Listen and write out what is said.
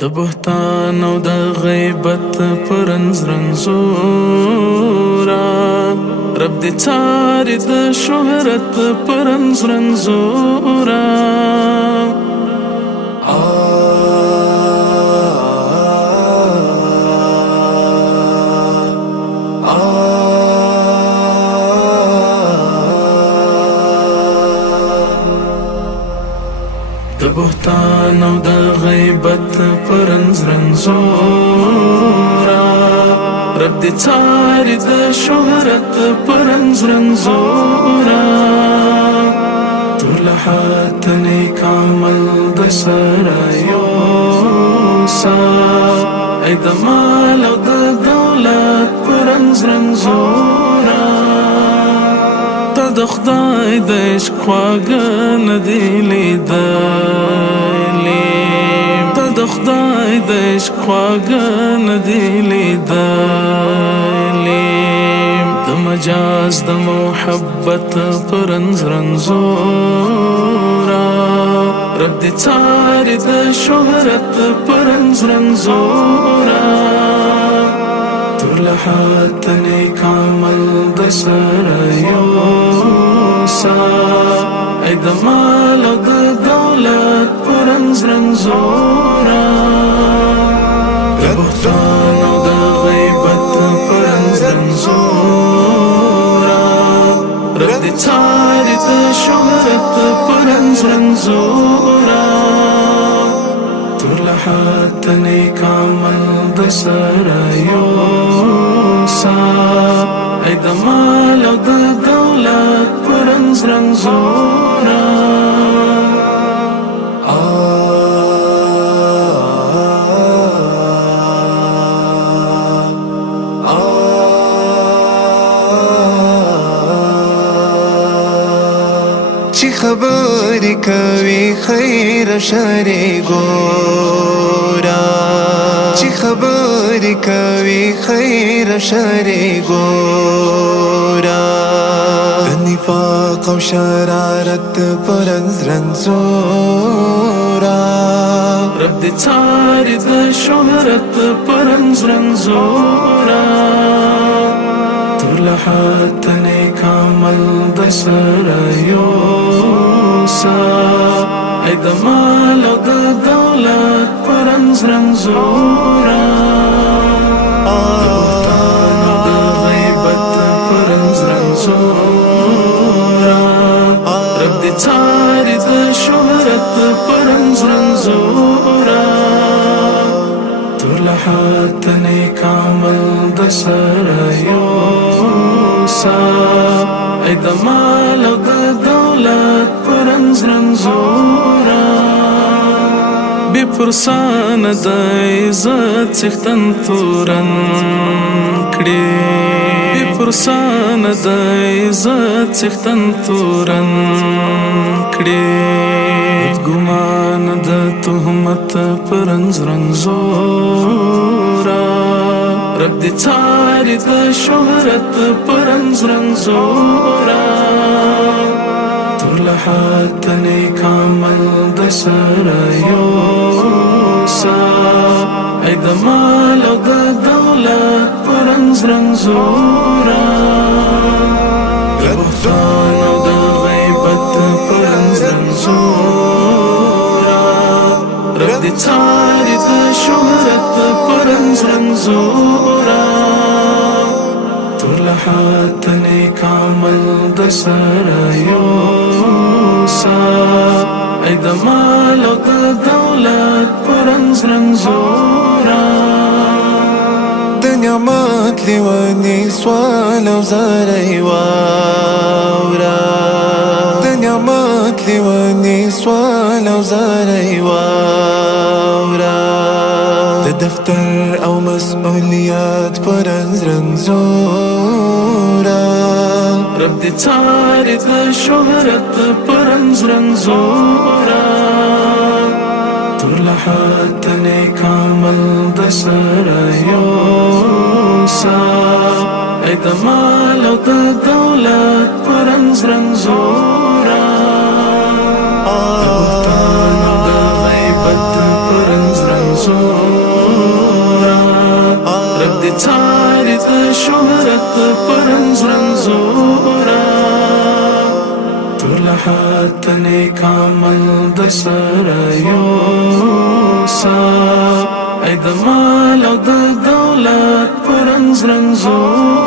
د بهتان او د غیبت پرنز رنزورا رب دې څاري د شهرت پرنز رنزورا د بهتان او د غیبت پرنز رنزورا رب دې څاري د شهرت پرنز رنزورا طلحات نیک عمل د سره یوسا ای د مال او د دولت پرنز رنزورا د خدای د عشق خواږه ندی لیدلی د خدای د عشق خواږه ندی لیدلی د مجاز د محبت پرنز رنزورا رب دې څاري د شهرت پرنز رنزورا طلحات نیک عمل د سره یوسا ای د مال او د دولت پرنز رنزورا د بهتان او د غیبت پرنز رنزورا رب دې څاري د شهرت پرنز رنزورا طلحات نیک عمل د سره یوسا ای د مال او د دولت پرنز رنزورا چی خبری کوي خیر شر ګورا چی خبری کوي خیر شر ګورا د نفاق او شرارت پرنز رنزورا رب دې څاري د شهرت پرنز رنزورا طلحات نیک عمل د سره یوسا ای د مال او د دولت پرنز رنزورا د بهتان او د غیبت پرنز رنزورا رب دې څاري د شهرت پرنز رنزورا طلحات نیک عمل د سره یوسا ای د مال او د دولت پرنز رنزورا بی پرسان د عزت څښتن تورن کړي بی پرسان د عزت څښتن تورن کړي ګمان د تهمت پرنز رنزورا رب دې څاري د شهرت پرنز رنزورا طلحات نیک عمل د سره یوسا ای د مال او د دولت پرنز رنزورا د بهتان او د غیبت پرنز رنزورا رب دې څاري د شهرت پرنز رنزورا طلحات نیک عمل د سره یوسا ای د مال او د دولت پرنز رنزورا د نعمت لیونی سوال او زری واورا د نعمت لیونی سوال او زری واورا د دفتر او مسئولیت پرنز رنزورا رب دې څاري د شهرت پرنز رنزورا طلحات نیک عمل د سره یوسا ای د مال او د دولت پرنز رنزورا د بهتان او د غیبت پرنز رنزورا رنزورا رب دې څاري د شهرت په رنزورا ټول حت نیک عمل در سره یوسه ای د مال او د دولت په رنزورا